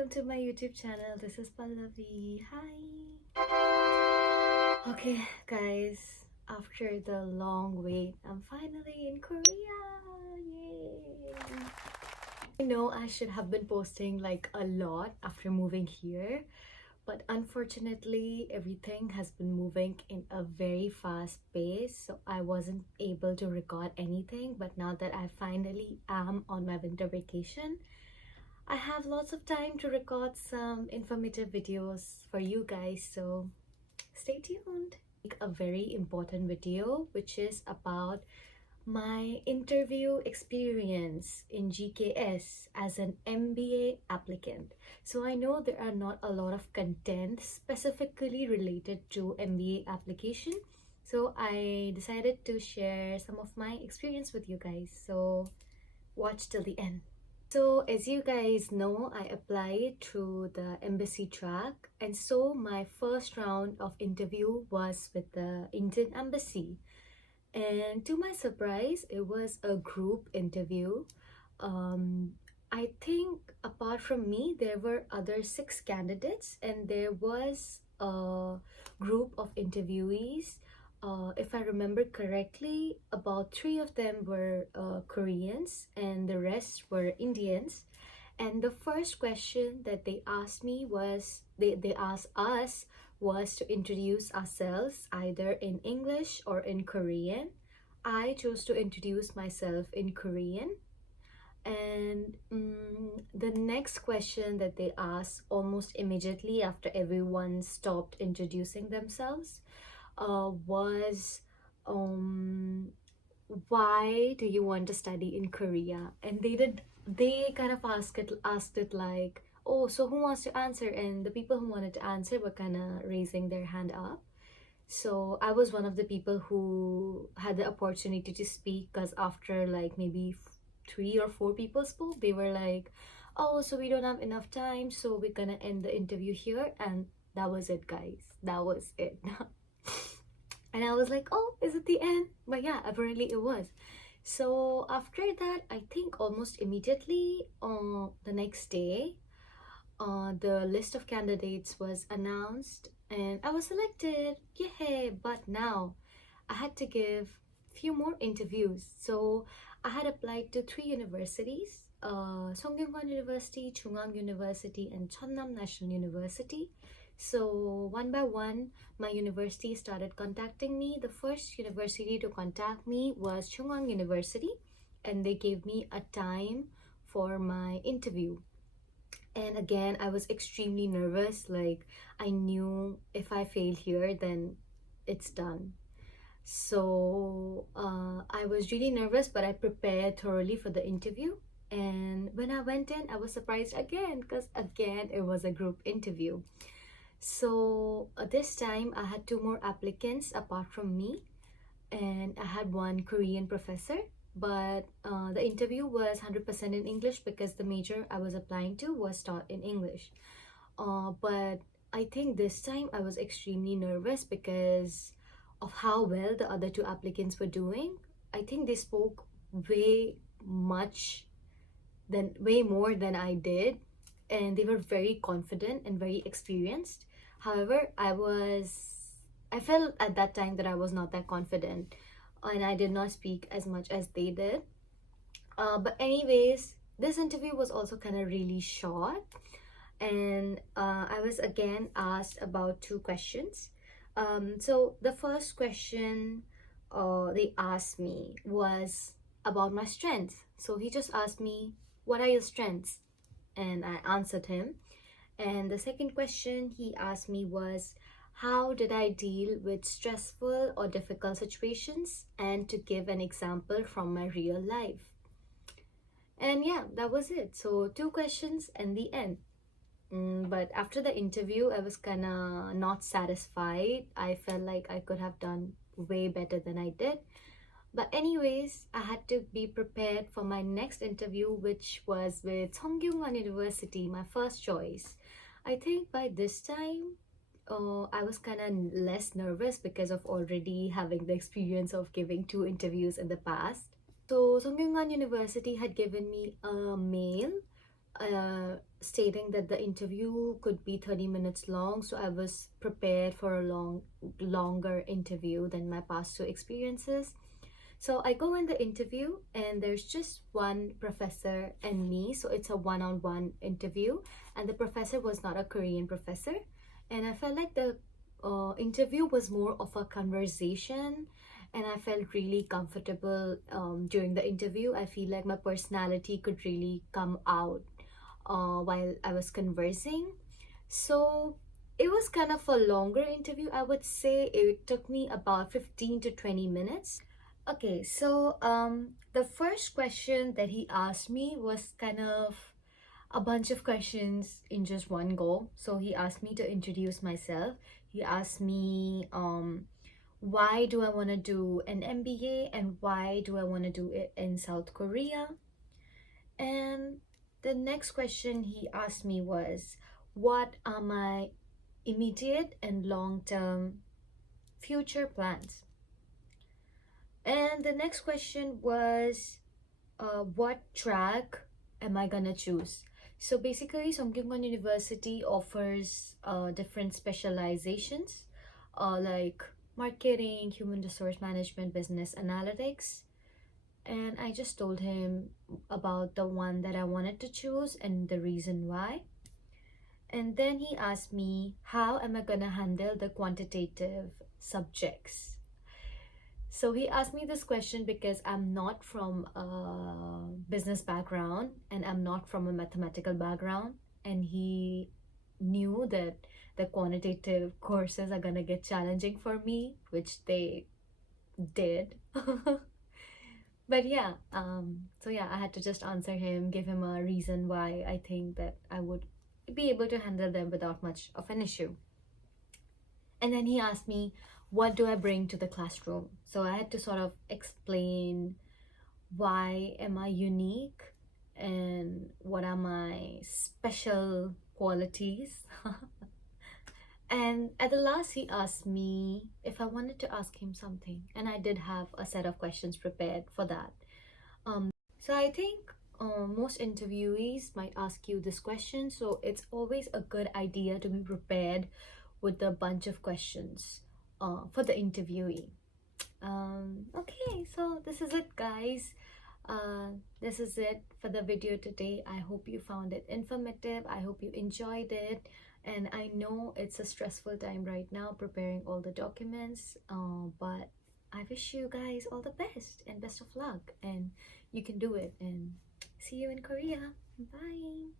welcome to my YouTube channel. This is Pallavi. Hi. Okay, guys, after the long wait, I'm finally in Korea. Yay! I know I should have been posting like a lot after moving here, but unfortunately, everything has been moving in a very fast pace, so I wasn't able to record anything. But now that I finally am on my winter vacation, I have lots of time to record some informative videos for you guys, so stay tuned. A very important video which is about my interview experience in GKS as an MBA applicant. So I know there are not a lot of content specifically related to MBA application, so I decided to share some of my experience with you guys, so watch till the end. So as you guys know, I applied through the embassy track, and so my first round of interview was with the Indian embassy. And to my surprise, it was a group interview. I think apart from me, there were other 6 candidates, and there was a group of interviewees. If I remember correctly, about 3 of them were Koreans and the rest were Indians. And the first question that they asked me was, they asked us was to introduce ourselves either in English or in Korean. I chose to introduce myself in Korean. And the next question that they asked almost immediately after everyone stopped introducing themselves was why do you want to study in Korea? And they kind of asked it like, oh, so who wants to answer? And the people who wanted to answer were kind of raising their hand up. So I was one of the people who had the opportunity to speak, because after like maybe 3 or 4 people spoke, they were like, oh, so we don't have enough time, so we're gonna end the interview here. And that was it, guys. That was it. And I was like, oh, is it the end? But yeah, apparently it was. So after that, I think almost immediately on the next day, the list of candidates was announced and I was selected. Yay! But now I had to give few more interviews. So I had applied to 3 universities, Sungkyunkwan University, Chungang University, and Chonnam National University. So one by one, my university started contacting me. The first university to contact me was Chungang University, and they gave me a time for my interview. And again, I was extremely nervous. Like, I knew if I fail here, then it's done. So I was really nervous, but I prepared thoroughly for the interview. And when I went in, I was surprised again, because again, it was a group interview. So this time I had 2 more applicants apart from me, and I had one Korean professor, but the interview was 100% in English because the major I was applying to was taught in English. But I think this time I was extremely nervous because of how well the other 2 applicants were doing. I think they spoke way more than I did, and they were very confident and very experienced. However, I felt at that time that I was not that confident, and I did not speak as much as they did. But anyways, this interview was also kind of really short, and I was again asked about 2 questions. So the first question they asked me was about my strengths. So he just asked me, what are your strengths? And I answered him. And the second question he asked me was, how did I deal with stressful or difficult situations, and to give an example from my real life. And yeah, that was it. So 2 questions and the end. But after the interview, I was kind of not satisfied. I felt like I could have done way better than I did. But anyways, I had to be prepared for my next interview, which was with Sogang University, my first choice. I think by this time, I was kind of less nervous because of already having the experience of giving 2 interviews in the past. So Sungkyunkwan University had given me a mail stating that the interview could be 30 minutes long, so I was prepared for a longer interview than my past two experiences. So I go in the interview and there's just one professor and me, so it's a one-on-one interview, and the professor was not a Korean professor, and I felt like the interview was more of a conversation, and I felt really comfortable during the interview. I feel like my personality could really come out while I was conversing. So it was kind of a longer interview. I would say it took me about 15 to 20 minutes. Okay, so the first question that he asked me was kind of a bunch of questions in just one go. So he asked me to introduce myself. He asked me why do I want to do an MBA and why do I want to do it in South Korea? And the next question he asked me was, what are my immediate and long-term future plans? And the next question was, what track am I gonna choose? So basically, Sungkyunkwan University offers different specializations like marketing, human resource management, business analytics. And I just told him about the one that I wanted to choose and the reason why. And then he asked me, how am I gonna handle the quantitative subjects? So he asked me this question because I'm not from a business background and I'm not from a mathematical background. And he knew that the quantitative courses are gonna get challenging for me, which they did. But yeah, so yeah, I had to just answer him, give him a reason why I think that I would be able to handle them without much of an issue. And then he asked me, what do I bring to the classroom? So I had to sort of explain why am I unique and what are my special qualities. And at the last, he asked me if I wanted to ask him something, and I did have a set of questions prepared for that. So I think most interviewees might ask you this question, so it's always a good idea to be prepared with a bunch of questions for the interviewee. Okay, so this is it, guys. This is it for the video today. I hope you found it informative. I hope you enjoyed it. And I know it's a stressful time right now preparing all the documents, but I wish you guys all the best and best of luck, and you can do it, and see you in Korea. Bye.